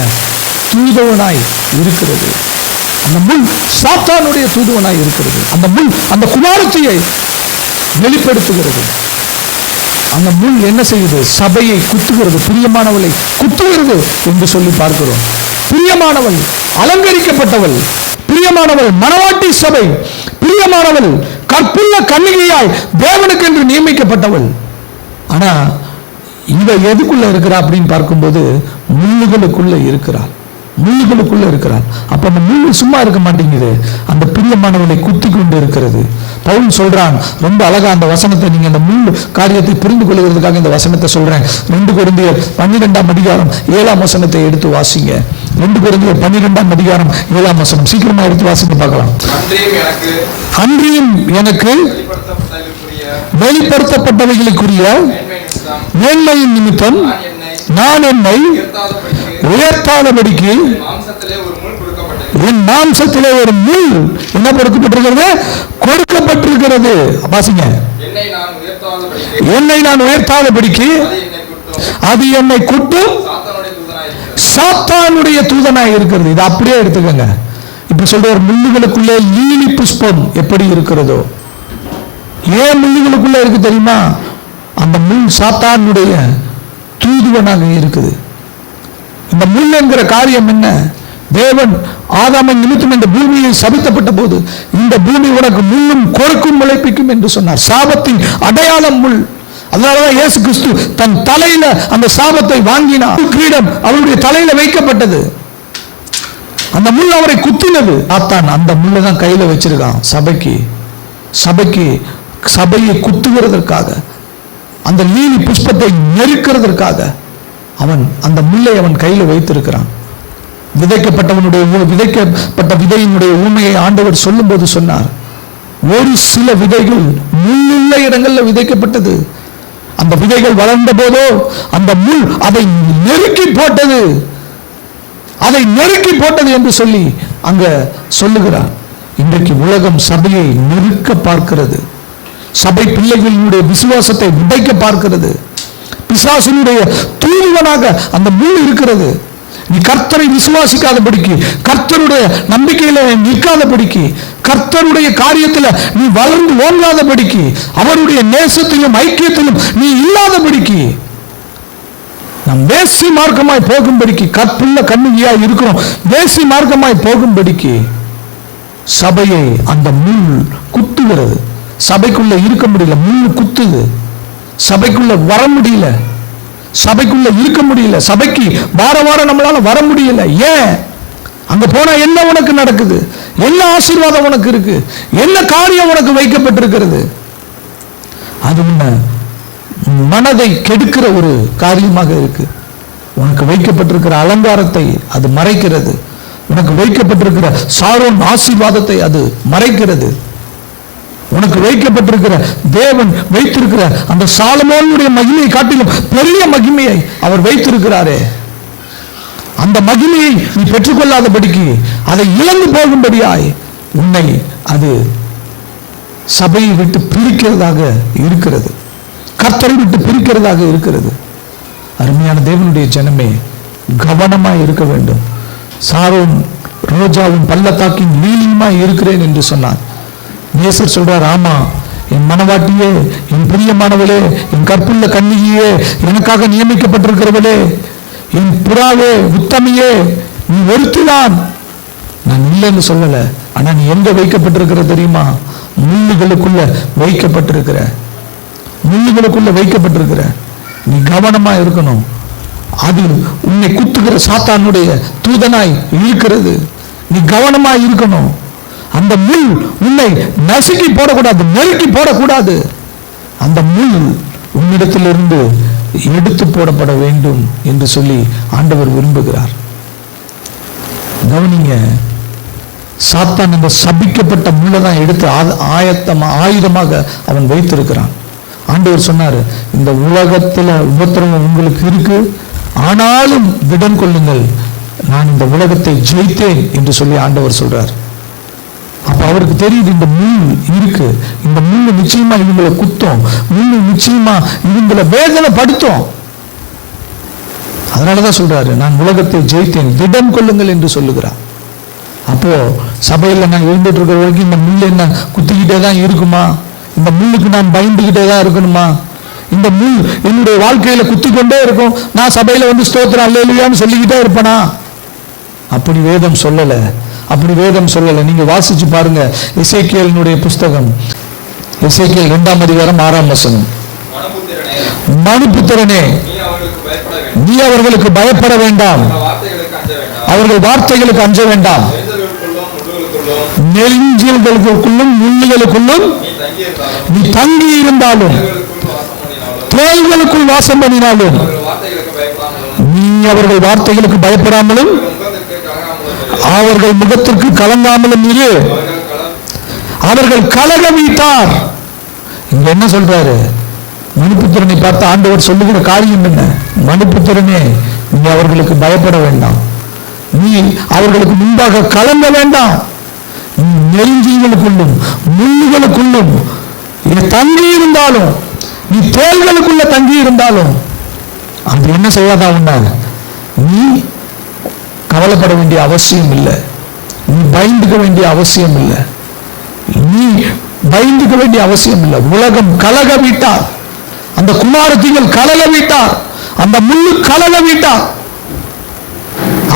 தூதுவனாய் இருக்கிறது. அந்த முள் சாத்தானுடைய தூதுவனாய் இருக்கிறது. அந்த முள் அந்த குமாரத்தியை வெளிப்படுத்துகிறது. அந்த முள் என்ன செய்யுது? சபையை குத்துகிறது, பிரியமானவளை குத்துகிறது என்று சொல்லி பார்க்கிறோம். பிரியமானவள், அலங்கரிக்கப்பட்டவள், பிரியமானவள் மணவாட்டி சபை, பிரியமானவள் கற்புள்ள கன்னிகையாய் தேவனுக்கு என்று நியமிக்கப்பட்டவள். ஆனா இவ எதுக்குள்ள இருக்கிறா அப்படின்னு பார்க்கும்போது முள்ளுகளுக்குள்ள இருக்கிறாள். முள்ளுகளுக்குள்ள இருக்கிறாள். அப்ப அந்த முள்ளு சும்மா இருக்க மாட்டேங்குது, அந்த பிரியமானவளை குத்தி கொண்டு இருக்கிறது. பவுல் சொல்றான், ரொம்ப அழகா அந்த வசனத்தை, நீங்க அந்த முழு காரியத்தை புரிந்து கொள்வதற்காக இந்த வசனத்தை சொல்றேன். 2 கொரிந்தியர் 12ஆம் அதிகாரம் 7ஆம் வசனத்தை எடுத்து வாசிங்க. 2 கொரிந்தியர் 12ஆம் அதிகாரம் 7ஆம் வசனம் சீக்கிரமா எடுத்து வாசித்து பார்க்கலாம். அன்றியும் எனக்கு வெளிப்படுத்தப்பட்டவைகளுக்குரிய மேன்மையின் நிமித்தம் நான் என்னை உயர்த்தாதபடிக்கு என் மாம்சத்திலே ஒரு முள் என்ன கொடுக்கப்பட்டிருக்கிறது. வாசிங்க. என்னை நான் உயர்த்தாதபடிக்கு அது என்னை குட்டும் சாத்தானுடைய தூதனாய் இருக்கிறது. இது அப்படியே எடுத்துக்கங்க. இப்ப சொல்ற முள்ளுகளுக்குள்ளே லீலி புஷ்பம் எப்படி இருக்கிறதோ, ஏன் முள்ளுகளுக்குள்ள இருக்கு தெரியுமா? அந்த முள் சாத்தானுடைய தூதுவனாக இருக்குது. இந்த முள் என்கிற காரியம் என்ன? தேவன் ஆதாமை நிமித்தம் இந்த பூமியை சபித்தப்பட்ட போது, இந்த பூமி உனக்கு முள்ளும் கொறுக்கும் முளைப்பிக்கும் என்று சொன்னார். சாபத்தின் அடையாளம் முள். அதனாலதான் இயேசு கிறிஸ்து தன் தலையில அந்த சாபத்தை வாங்கினார். கிரீடம் அவருடைய தலையில வைக்கப்பட்டது. அந்த முள் அவரை குத்தினது. சாத்தான் அந்த முள்ளை தான் கையில வச்சிருக்கான். சபையை குத்துகிறதற்காக, அந்த லீலி புஷ்பத்தை நெருக்கிறதற்காக அவன் அந்த முல்லை அவன் கையில வைத்திருக்கிறான். விதைக்கப்பட்ட விதையினுடைய உண்மையை ஆண்டவர் சொல்லும் போது சொன்னார், ஒரு சில விதைகள் முள்ளுள்ள இடங்கள்ல விதைக்கப்பட்டது. அந்த விதைகள் வளர்ந்த போதோ அந்த முள் அதை நெருக்கி போட்டது என்று சொல்லி அங்க சொல்லுகிறார். இன்றைக்கு உலகம் சபையை நெருக்க பார்க்கிறது. சபை பிள்ளைகளினுடைய விசுவாசத்தை உடைக்க பார்க்கிறது. பிசாசினுடைய தூதுவனாக அந்த முள் இருக்கிறது. நீ கர்த்தரை விசுவாசிக்காதபடிக்கு, கர்த்தருடைய நம்பிக்கையில நிற்காதபடிக்கு, கர்த்தருடைய காரியத்தில் நீ வளர்ந்து ஓங்காதபடிக்கு, அவருடைய நேசத்திலும் ஐக்கியத்திலும் நீ இல்லாதபடிக்கு, நம் வேசி மார்க்கமாய் போகும்படிக்கு, கற்புள்ள கண்ணிகையாய் இருக்கிறோம், வேசி மார்க்கமாய் போகும்படிக்கு சபையை அந்த முள் குத்துகிறது. சபைக்குள்ள இருக்க முடியல, முள் குத்துது. சபைக்குள்ள வர முடியல, சபைக்குள்ள இருக்க முடியல, சபைக்கு வாரம் நம்மளால வர முடியல. ஏன்? அங்க போனா என்ன உனக்கு நடக்குது? என்ன ஆசீர்வாதம் உனக்கு இருக்கு? என்ன காரியம் உனக்கு வைக்கப்பட்டிருக்கிறது? அது மனதை கெடுக்கிற ஒரு காரியமாக இருக்கு. உனக்கு வைக்கப்பட்டிருக்கிற அலங்காரத்தை அது மறைக்கிறது. உனக்கு வைக்கப்பட்டிருக்கிற சாரோன் ஆசீர்வாதத்தை அது மறைக்கிறது. உனக்கு வைக்கப்பட்டிருக்கிற தேவன் வைத்திருக்கிற அந்த சாலமோனுடைய மகிமையை காட்டிலும் பெரிய மகிமையை அவர் வைத்திருக்கிறாரே, அந்த மகிமையை நீ பெற்றுக்கொள்ளாதபடிக்கு, அதை இழந்து போகும்படியாய் உன்னை அது சபையை விட்டு பிரிக்கிறதாக இருக்கிறது, கர்த்தரை விட்டு பிரிக்கிறதாக இருக்கிறது. அருமையான தேவனுடைய ஜனமே, கவனமாய் இருக்க வேண்டும். சாரோன் ரோஜாவும் பள்ளத்தாக்கின் லீலியுமாய் இருக்கிறேன் என்று சொன்னார். நேசர் சொல்றார், ஆமா, என் மனவாட்டியே, என் பிரியமானவளே, என் கற்புள்ள கன்னிகையே, எனக்காக நியமிக்கப்பட்டிருக்கிறவளே, என் புறாவே, உத்தமியே, நீ ஒருத்திதான். நான் இல்லைன்னு சொல்லல, ஆனா நீ எங்க வைக்கப்பட்டிருக்கிற தெரியுமா? முள்ளுகளுக்குள்ள வைக்கப்பட்டிருக்கிற, முள்ளுகளுக்குள்ள வைக்கப்பட்டிருக்கிற. நீ கவனமா இருக்கணும். அது உன்னை குத்துகிற சாத்தானுடைய தூதனாய் இருக்கிறது. நீ கவனமா இருக்கணும். அந்த முள் உன்னை நசுக்கி போடக்கூடாது, நெருக்கி போடக்கூடாது. அந்த முள் உன்னிடத்திலிருந்து எடுத்து போடப்பட வேண்டும் என்று சொல்லி ஆண்டவர் விரும்புகிறார். கவனிங்க, சாத்தான் அந்த சபிக்கப்பட்ட முள்ளை தான் எடுத்து ஆயுதமாக அவன் வைத்திருக்கிறான். ஆண்டவர் சொன்னார், இந்த உலகத்துல உபத்திரவம் உங்களுக்கு இருக்கு, ஆனாலும் விடம் கொள்ளுங்கள், நான் இந்த உலகத்தை ஜெயித்தேன் என்று சொல்லி ஆண்டவர் சொல்றார். அப்ப அவருக்கு தெரியுது, இந்த முள் இருக்கு, இந்த முள்ளு நிச்சயமா இவங்களை குத்தும், முள்ளு நிச்சயமா இவங்களை வேதனைப்படுத்தும். அதனாலதான் சொல்றாரு, நான் உலகத்தை ஜெயித்தேன், விடம் கொள்ளுங்கள் என்று சொல்லுகிறார். அப்போ சபையில் நான் இருந்துட்டு இருக்கிற வரைக்கும் இந்த முள் என்ன குத்திக்கிட்டே தான் இருக்குமா? இந்த முள்ளுக்கு நான் பயந்துகிட்டே தான் இருக்கணுமா? இந்த முள் என்னுடைய வாழ்க்கையில குத்தி கொண்டே இருக்கும், நான் சபையில வந்து ஸ்தோத்திரம் அல்லேலூயான்னு சொல்லிக்கிட்டே இருப்பேனா? அப்படி வேதம் சொல்லல, அப்படி வேதம் சொல்லல. நீங்க வாசிச்சு பாருங்க, எசேக்கியேலினுடைய புஸ்தகம், எசேக்கியேல் 2ஆம் அதிகாரம் 6ஆம் வசனம். மனுபுத்திரனே, நீ அவர்களுக்கு பயப்பட வேண்டாம், அவர்கள் வார்த்தைகளுக்கு அஞ்ச வேண்டாம், நெருஞ்சில்களுக்குள்ளும் முள்ளுகளுக்குள்ளும் நீ தங்கி இருந்தாலும் தேள்களுக்குள் வாசம் பண்ணினாலும் நீ அவர்கள் வார்த்தைகளுக்கு பயப்படாமலும் அவர்கள் முகத்திற்கு கலங்காமலும் இரு. அவர்கள் கலக வீட்டார். இங்க என்ன சொல்றாரு? மனுபுத்திரனை பார்த்து ஆண்டவர் சொல்லுகிற காரியம் என்ன? மனுபுத்திரனே, நீ அவர்களுக்கு பயப்பட வேண்டாம், நீ அவர்களுக்கு முன்பாக கலங்க வேண்டாம். நீ நெருஞ்சிகளுக்குள்ளும் முள்ளுகளுக்குள்ளும் தங்கி இருந்தாலும், நீ தேள்களுக்குள்ள தங்கி இருந்தாலும் அது என்ன செய்யாதா உன்ன? நீ கவலைப்பட வேண்டிய அவசியம் இல்லை, நீ பயந்துக்க வேண்டிய அவசியம் இல்லை, நீ பயந்துக்க வேண்டிய அவசியம் இல்லை. உலகம் கலக விட்டார், அந்த குமாரத்திகள் கலக விட்டார், அந்த முள்ளு கலக விட்டார்.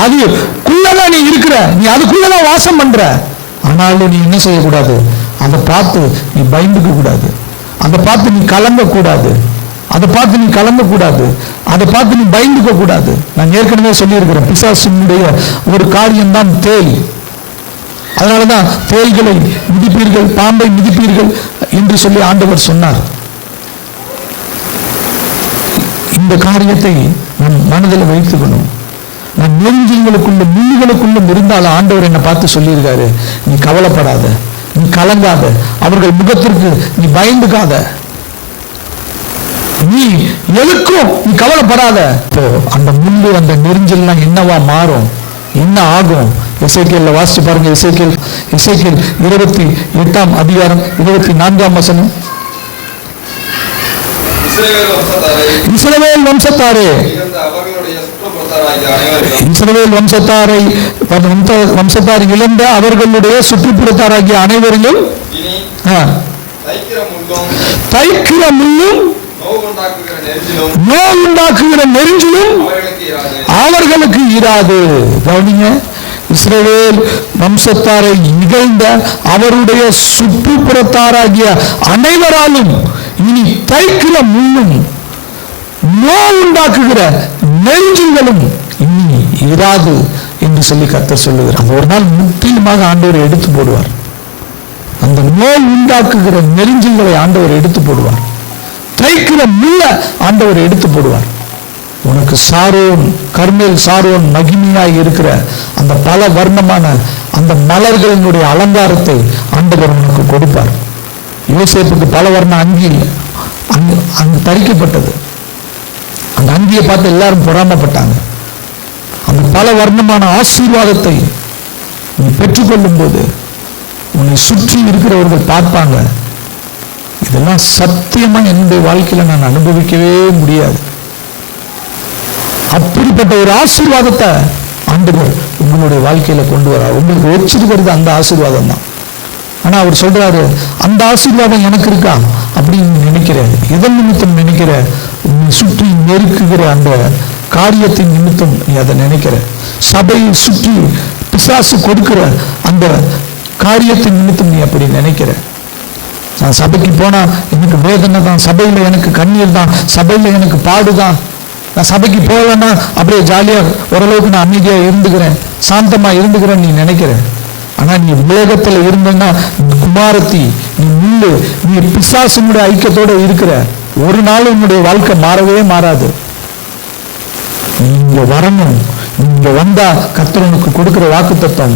அதுக்குள்ளதான் நீ இருக்கிற, நீ அதுக்குள்ளதான் வாசம் பண்ற. ஆனாலும் நீ என்ன செய்யக்கூடாது? அதை பார்த்து நீ பயந்துக்க கூடாது, அதை பார்த்து நீ கலங்க கூடாது, அதை பார்த்து நீ கலங்க கூடாது, அதை பார்த்து நீ பயந்துக்க கூடாது. நான் ஏற்கனவே சொல்லியிருக்கிறேன், பிசாசினுடைய ஒரு காரியம்தான் தேள். அதனாலதான் தேள்களை மிதிப்பீர்கள், பாம்பை மிதிப்பீர்கள் என்று சொல்லி ஆண்டவர் சொன்னார். இந்த காரியத்தை நம் மனதில் வைத்துக்கணும். நான் நெருஞ்சிகளுக்குள்ள முள்ளுகளுக்குள்ளும் இருந்தாலும் ஆண்டவர் என்னை பார்த்து சொல்லியிருக்காரு, நீ கவலைப்படாத, நீ கலங்காத, அவர்கள் முகத்திற்கு நீ பயந்துக்காத, நீ எதுக்கும் நீ கவலைப்படாத. இப்போ அந்த முள்ளு அந்த நெருஞ்சல்லாம் என்னவா மாறும், என்ன ஆகும்? எசேக்கியேல்ல வாசிச்சு பாருங்க. எசேக்கியேல் 28ஆம் அதிகாரம் 24ஆம் வசனம். இஸ்ரவேல் வம்சத்தாரே, இஸ்ரவேல் வம்சத்தாரை இழந்த அவர்களுடைய சுற்றுப்புறத்தாராகிய அனைவரிலும் தைக்கிற முள்ளும் நோவுண்டாக்குகிற நெருஞ்சிலும் அவர்களுக்கு இராது. கவனிங்க, இஸ்ரவேல் வம்சத்தாரை இகழ்ந்த அவருடைய சுற்றுப்புறத்தாராகிய அனைவராலும் இனி தைக்கிற முள்ளும் நோவுண்டாக்குகிற நெருஞ்சில்களும் இனி இராது என்று சொல்லி கர்த்தர் சொல்லுகிறார். ஒரு நாள் முற்றிலுமாக ஆண்டவர் எடுத்து போடுவார். அந்த நோய் உண்டாக்குகிற நெருஞ்சில்களை ஆண்டவர் எடுத்து போடுவார். தைக்கிற முள்ள ஆண்டவர் எடுத்து போடுவார். உனக்கு சாரோன், கர்மேல் சாரோன் மகிமையாய் இருக்கிற அந்த பல வர்ணமான அந்த மலர்களினுடைய அலங்காரத்தை ஆண்டவர் உனக்கு கொடுப்பார். யோசேப்புக்கு பல வர்ண அங்கி அங்கு தரிக்கப்பட்டது. அந்த அங்கியை பார்த்து எல்லாரும் பொறாமப்பட்டாங்க. அந்த பல வர்ணமான ஆசீர்வாதத்தை நீ பெற்றுக்கொள்ளும் போது உன்னை சுற்றி இருக்கிறவர்கள் பார்ப்பாங்க, இதெல்லாம் சத்தியமா என்னுடைய வாழ்க்கையில நான் அனுபவிக்கவே முடியாது. அப்படிப்பட்ட ஒரு ஆசீர்வாதத்தை ஆண்டவர் உங்களுடைய வாழ்க்கையில கொண்டு வரார். உங்களுக்கு வச்சிருக்கிறது அந்த ஆசீர்வாதம் தான். ஆனா அவர் சொல்றாரு, அந்த ஆசீர்வாதம் எனக்கு இருக்கா அப்படின்னு நினைக்கிறேன். எதன் நிமித்தம் நினைக்கிற? உன்னை சுற்றி நெருக்குகிற அந்த காரியத்தின் நிமித்தம் நீ அதை நினைக்கிற. சபையை சுற்றி பிசாசு கொடுக்கிற அந்த காரியத்தின் நிமித்தம் நீ அப்படி நினைக்கிற. நான் சபைக்கு போனா எனக்கு வேதனை தான், சபையில எனக்கு கண்ணீர் தான், சபையில எனக்கு பாடுதான், நான் சபைக்கு போகலன்னா அப்படியே ஜாலியா ஓரளவுக்கு நான் அமைதியா இருந்துக்கிறேன், சாந்தமா இருந்துக்கிறேன் நீ நினைக்கிற. ஆனா நீ உலகத்துல இருந்தன்னா குமாரத்தி, நீ முள்ளு, நீ பிசாசினுடைய ஐக்கியத்தோட இருக்கிற. ஒரு நாள் உன்னுடைய வாழ்க்கை மாறவே மாறாது. நீங்க வரணும். நீங்க வந்தா கர்த்தர் உனக்கு கொடுக்கிற வாக்குத்தத்தம்,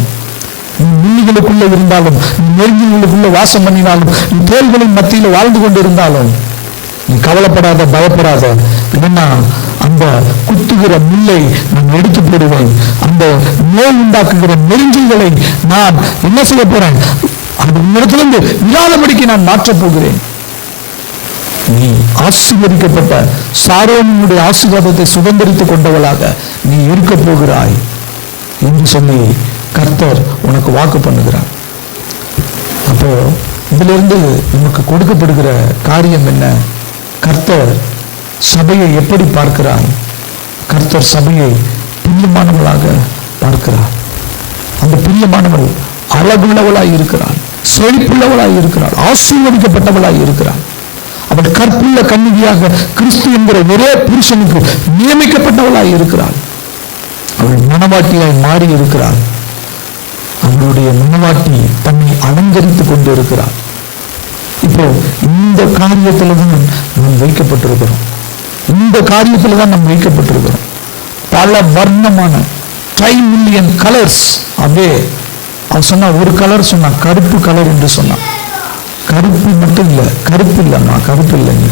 நீ முள்ளுகளுக்குள்ள இருந்தாலும், நீ நெருங்கிகளுக்குள்ள வாசம் பண்ணினாலும், நீ தேள்களின் மத்தியில வாழ்ந்து கொண்டு இருந்தாலும் நீ கவலைப்படாத, பயப்படாத. என்னன்னா அந்த குத்துகிற முள்ளை நான் எடுத்து போடுவேன், அந்த நோய் உண்டாக்குகிற நெருஞ்சில்களை நான் என்ன செய்ய போறேன், அந்த இடத்திலிருந்து இல்லாதபடிக்கு நான் மாற்றப் போகிறேன். நீ ஆசீர்வதிக்கப்பட்ட சாரோனுடைய ஆசீர்வாதத்தை சுதந்திரித்துக் கொண்டவளாக நீ இருக்க போகிறாய் என்று சொல்லி கர்த்தர் உனக்கு வாக்கு பண்ணுகிறார். அப்போ இதுல இருந்து நமக்கு கொடுக்கப்படுகிற காரியம் என்ன? கர்த்தர் சபையை எப்படி பார்க்கிறார்? கர்த்தர் சபையை பிரியமானவளாக பார்க்கிறார். அந்த பிரியமானவள் அழகுள்ளவளாய் இருக்கிறாள், செழிப்புள்ளவளாய் இருக்கிறாள், ஆசீர்வதிக்கப்பட்டவளாய் இருக்கிறாள். அவள் கற்புள்ள கன்னிகையாக கிறிஸ்து என்கிற ஒரே புருஷனுக்கு நியமிக்கப்பட்டவளாய் இருக்கிறாள். அவள் மணவாட்டியாய் மாறி இருக்கிறாள். அவளுடைய மணவாட்டி தன்னை அலங்கரித்துக் கொண்டு இருக்கிறார். இப்ப இப்போ இந்த காரியத்துல தான் நாம் வைக்கப்பட்டிருக்கிறோம். இந்த காரியத்துல தான் நாம் வைக்கப்பட்டிருக்கிறோம். பல வர்ணமான 5 மில்லியன் கலர்ஸ். அப்படியே அவன் சொன்னா, ஒரு கலர் சொன்னா கருப்பு கலர் என்று சொன்னான். கருப்பு மட்டும் இல்லை, கருப்பு இல்லைம்மா, கருப்பு இல்லை, நீ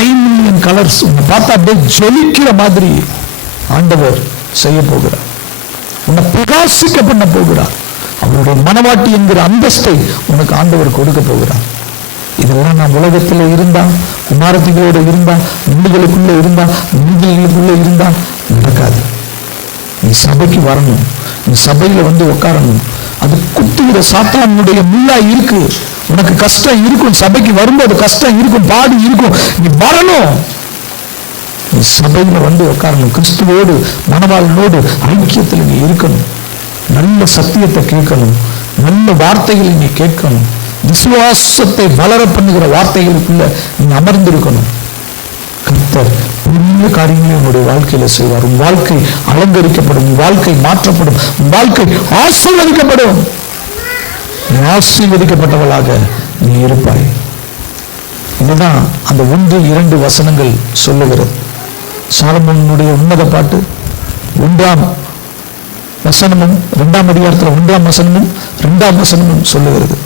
5 மில்லியன் கலர்ஸ் உன்னை பார்த்தா அப்படியே ஜொலிக்கிற மாதிரி ஆண்டவர் செய்ய போகிறார். உன்னை பிரகாசிக்க பண்ண போகிறார். அவருடைய மனவாட்டி என்கிற அந்தஸ்தை உனக்கு ஆண்டவர் கொடுக்க போகிறார். இதெல்லாம் நான் உலகத்தில் இருந்தா, குமாரத்திகளோடு இருந்தா, முள்ளுகளுக்குள்ள இருந்தா, நீதிகளுக்குள்ள இருந்தா நடக்காது. நீ சபைக்கு வரணும், நீ சபையில வந்து உட்காரணும். அது குத்துகிற சாத்தானுடைய முள்ளா இருக்கு. உனக்கு கஷ்டம் இருக்கும், சபைக்கு வரும்போது கஷ்டம் இருக்கும், பாடு இருக்கும். நீ வரணும், நீ சபையில வந்து உட்காரணும். கிறிஸ்துவோடு மனவாளனோடு ஐக்கியத்தில் நீ இருக்கணும். நல்ல சத்தியத்தை கேட்கணும், நல்ல வார்த்தைகளை நீ கேட்கணும். விசுவாசத்தை வளர பண்ணுகிற வார்த்தைகளுக்குள்ள நீ அமர்ந்திருக்கணும். கர்த்தர் பெரிய காரியங்களை உன்னுடைய வாழ்க்கையில செய்வார். உன் வாழ்க்கை அலங்கரிக்கப்படும், உன் வாழ்க்கை மாற்றப்படும், உன் வாழ்க்கை ஆசீர்வதிக்கப்படும். நீ ஆசீர்வதிக்கப்பட்டவளாக நீ இருப்பாய். இதுதான் அந்த 1-2 வசனங்கள் சொல்லுகிறது. சாலமோனுடைய உன்னத பாட்டு 1ஆம் வசனமும் 2ஆம் அதிகாரத்தில் 1ஆம் வசனமும் 2ஆம் வசனமும் சொல்லுகிறது.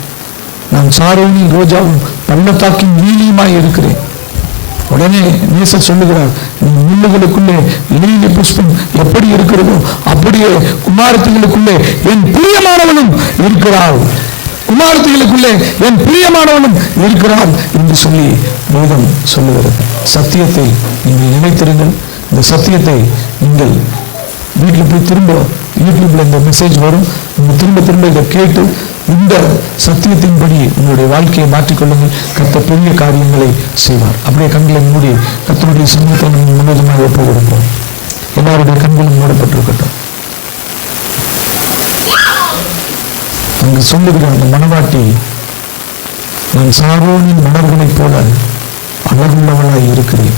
நான் சாரோனின் ரோஜாவும் பள்ளத்தாக்கின் லீலியுமாய் இருக்கிறேன். உடனே நேசர் சொல்லுகிறார், நீ முள்ளுகளுக்குள்ளே லீலி புஷ்பம் எப்படி இருக்கிறதோ அப்படியே குமாரத்திகளுக்குள்ளே என் பிரியமானவனும் இருக்கிறாள், குமாரத்திகளுக்குள்ளே என் பிரியமானவனும் இருக்கிறாள் என்று சொல்லி வேதம் சொல்லுகிறது. சத்தியத்தை நீங்கள் நினைத்திருங்கள். இந்த சத்தியத்தை நீங்கள் வீட்டில் போய் திரும்ப யூடியூப்ல இந்த மெசேஜ் வரும், நீங்கள் திரும்ப திரும்ப இதை கேட்டு இந்த சத்தியத்தின்படி உங்களுடைய வாழ்க்கையை மாற்றிக்கொள்ளுங்கள். கர்த்தர் பெரிய காரியங்களை செய்வார். அப்படியே கண்களை மூடி கர்த்தருடைய சமூகத்தை நம்ம முழுவதுமாக ஒப்பு கொடுப்போம். எல்லாருடைய கண்களும் மூடப்பட்டிருக்கட்டும். அங்கு சொல்லுகிற அந்த மனவாட்டி, நான் சாரோனின் மலர்களைப் போல அழகுள்ளவளாய் இருக்கிறேன்.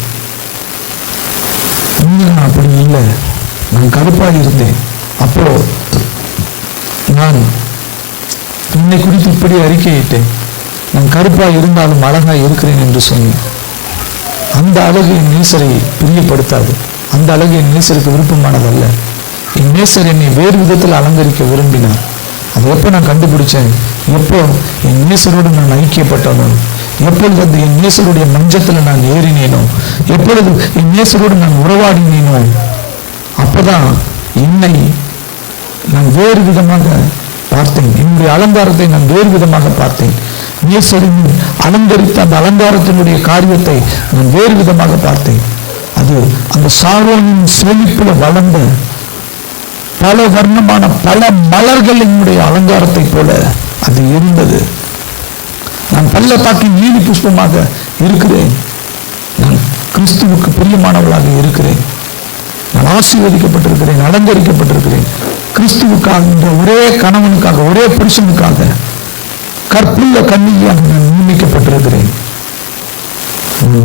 நான் அப்படி இல்லை, நான் கருப்பாக இருந்தேன். அப்போ நான் என்னை குறித்து இப்படி அறிக்கையிட்டேன், நான் கருப்பாக இருந்தாலும் அழகாக இருக்கிறேன் என்று சொன்னேன். அந்த அழகு என் நேசரை பிரியப்படுத்தாது. அந்த அழகு என் நேசருக்கு விருப்பமானதல்ல. என் நேசர் என்னை வேறு விதத்தில் அலங்கரிக்க விரும்பினார். அதை எப்போ நான் கண்டுபிடிச்சேன், எப்போ என் நேசரோடு நான் ஐக்கியப்பட்டனோ, எப்பொழுது அந்த என் நேசருடைய மஞ்சத்தில் நான் ஏறினேனோ, எப்பொழுது என் நேசரோடு நான் உறவாடினேனோ, அப்போதான் என்னை நான் வேறு விதமாக பார்த்தேன். என்னுடைய அலங்காரத்தை நான் வேறு விதமாக பார்த்தேன். நேசரின் அலங்கரித்த அந்த அலங்காரத்தினுடைய காரியத்தை நான் வேறு விதமாக பார்த்தேன். அது அந்த சாரோனின் செழிப்பில் வளர்ந்த பல வர்ணமான பல மலர்கள் என்னுடைய அலங்காரத்தை போல அது இருந்தது. நான் பள்ளத்தாக்கின் லீலி புஷ்பமாக இருக்கிறேன். நான் கிறிஸ்துவுக்கு பிரியமானவளாக இருக்கிறேன். நான் ஆசீர்வதிக்கப்பட்டிருக்கிறேன், அலங்கரிக்கப்பட்டிருக்கிறேன். கிறிஸ்துவுக்காக, ஒரே கணவனுக்காக, ஒரே புருஷனுக்காக கற்புள்ள கன்னியாக நான் நியமிக்கப்பட்டிருக்கிறேன்.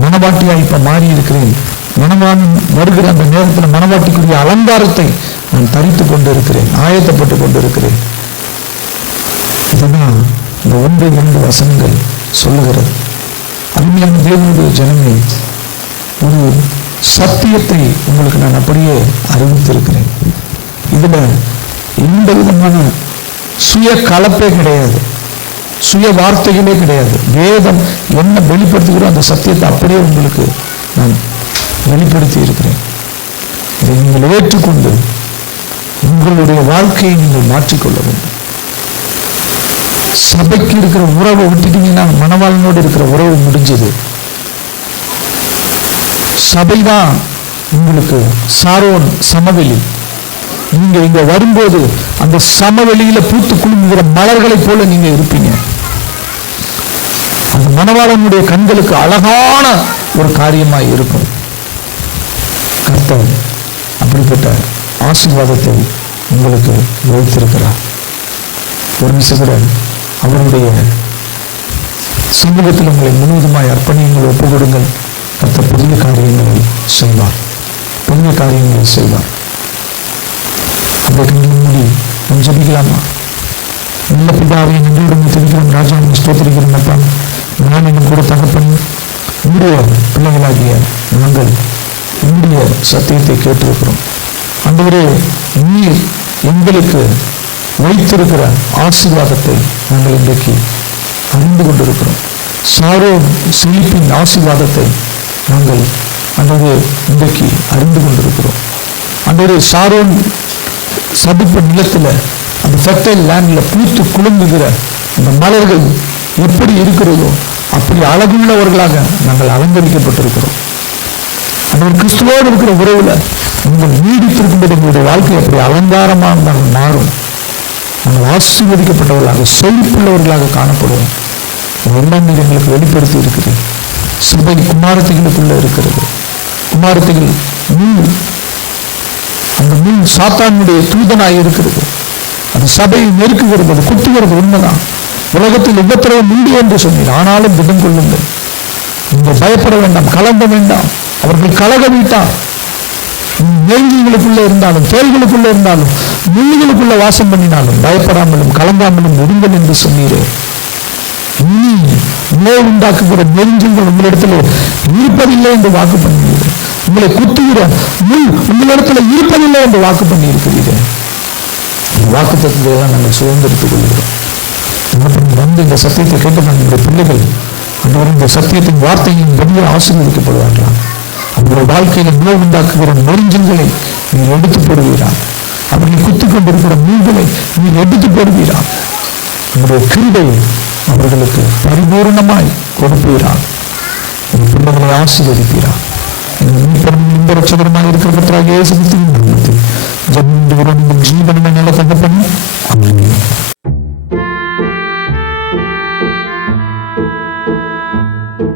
மனவாட்டியாக இப்ப மாறி இருக்கிறேன். மனவாளன் வருகிற அந்த நேரத்தில் மனவாட்டிக்குரிய அலங்காரத்தை நான் தரித்துக் கொண்டிருக்கிறேன், ஆயத்தப்பட்டுக் கொண்டிருக்கிறேன். இதுதான் இந்த 1-2 வசனங்கள் சொல்லுகிறது. அருமையான தேவனுடைய ஜனமே, ஒரு சத்தியத்தை உங்களுக்கு நான் அப்படியே அறிவித்திருக்கிறேன். இதுல எந்த விதமான சுய கலப்பே கிடையாது, சுய வார்த்தைகளே கிடையாது. வேதம் என்ன வெளிப்படுத்துகிறோம் அந்த சத்தியத்தை அப்படியே உங்களுக்கு நான் வெளிப்படுத்தி இருக்கிறேன். இதை நீங்கள் ஏற்றுக்கொண்டு உங்களுடைய வாழ்க்கையை நீங்கள் மாற்றிக்கொள்ள வேண்டும். சபைக்கு இருக்கிற உறவை விட்டுட்டீங்கன்னா மனவாளனோடு இருக்கிற உறவு முடிஞ்சது. சபைதான் உங்களுக்கு சாரோன் சமவெளி. நீங்க இங்க வரும்போது அந்த சமவெளியில பூத்து குலுங்குகிற மலர்களை போல நீங்க இருப்பீங்க. அந்த மனவாளனுடைய கண்களுக்கு அழகான ஒரு காரியமாய் இருக்கும். கர்த்தர் அப்படிப்பட்ட ஆசீர்வாதத்தை உங்களுக்கு வைத்திருக்கிறார். ஒரு நிமிஷம் அவருடைய சமூகத்தில் உங்களை முழுவதுமாய் அர்ப்பணியுங்கள், ஒப்புக் கொடுங்கள். கர்த்தர் பெரிய காரியங்களை செய்வார், பெரிய காரியங்களை செய்வார். அப்படி மூடி நம்ம ஜெபிக்கலாமா? நல்ல பிதாவை நன்றியுடன் துதிக்கிறோம் ராஜா, ஸ்தோத்திரிக்கிறோம் அப்பா. நான் இன்னும் கூட தகப்பன் உங்களுடைய பிள்ளைகளாகிய நாங்கள் உங்களுடைய சத்தியத்தை கேட்டிருக்கிறோம். ஆண்டவரே, நீர் எங்களுக்கு வைத்திருக்கிற ஆசீர்வாதத்தை நாங்கள் இன்றைக்கு அறிந்து கொண்டிருக்கிறோம். சாரோன் செழிப்பின் ஆசீர்வாதத்தை நாங்கள் ஆண்டவரே இன்றைக்கு அறிந்து கொண்டிருக்கிறோம். ஆண்டவரே, சாரோன் சதுப்பு நிலத்தில் அந்த ஃபெர்டைல் லேண்டில் பூத்து குலுங்குகிற அந்த மலர்கள் எப்படி இருக்கிறதோ அப்படி அழகுள்ளவர்களாக நாங்கள் அலங்கரிக்கப்பட்டிருக்கிறோம். அந்த கிறிஸ்துவோடு இருக்கிற உறவுல உங்கள் நீடித்திருக்கும்போது எங்களுடைய வாழ்க்கை அப்படி அலங்காரமாக நாங்கள் மாறும். நாங்கள் ஆசீர்வதிக்கப்பட்டவர்களாக செழிப்புள்ளவர்களாக காணப்படுவோம். எல்லாம் நீர் எங்களுக்கு வெளிப்படுத்தி இருக்குது. சபை குமாரத்திகளுக்குள்ள இருக்கிறது. குமாரத்திகள் முள், அந்த முள் சாத்தானுடைய தூதனாய் இருக்கிறது. அது சபையை நெருக்குகிறது, அது குத்துகிறது. உண்மைதான். உலகத்தில் உபத்திரவம் உண்டு என்று சொன்னீர். ஆனாலும் திடம் கொள்ளுங்கள். நீங்கள் பயப்பட வேண்டாம், கலங்க வேண்டாம். அவர்கள் கலக விட்டார். நெருங்கிகளுக்குள்ள இருந்தாலும், தேள்களுக்குள்ள இருந்தாலும், முள்ளுகளுக்குள்ள வாசம் பண்ணினாலும் பயப்படாமலும் கலங்காமலும் இருங்கள் என்று சொன்னீரே. இனி நோய் உண்டாக்குகிற நெருஞ்சுங்கள் உங்களிடத்தில் இருப்பதில்லை என்று வாக்கு பண்ணுகிறீர்கள். உங்களை குத்துகிற முள் உங்களிடத்தில் இருப்பதில்லை என்று வாக்கு பண்ணி இருக்கிறீர்கள். வாக்கு தத்துவெல்லாம் நாங்கள் சுதந்திரித்துக் கொள்கிறோம். வந்து இந்த சத்தியத்தை கேட்டு நம்முடைய பிள்ளைகள் அன்றுவரும் இந்த சத்தியத்தின் வார்த்தையின் வெளியே ஆசீர்வதிக்கப்படுவார்களாம். அவருடைய வாழ்க்கையில நோய் உண்டாக்குகிற நெருஞ்சங்களை நீர் எடுத்து போடுவீரா. அவர்களை குத்திக் கொண்டிருக்கிற மீன்களை நீர் எடுத்து போடுவீரா. நம்முடைய கிருபை அவர்களுக்கு பரிபூர்ணமாய் கொடுப்பீரா. என் பிள்ளைகளை ஆசீர்வதிப்பீரா. இந்த ரட்சகரமாக இருக்கிற கர்த்தராகிய இயேசு கிறிஸ்துவின் நாமத்தில் ஜெபம் ஜீவனமே நல்ல தகப்பனே. ஆமென்.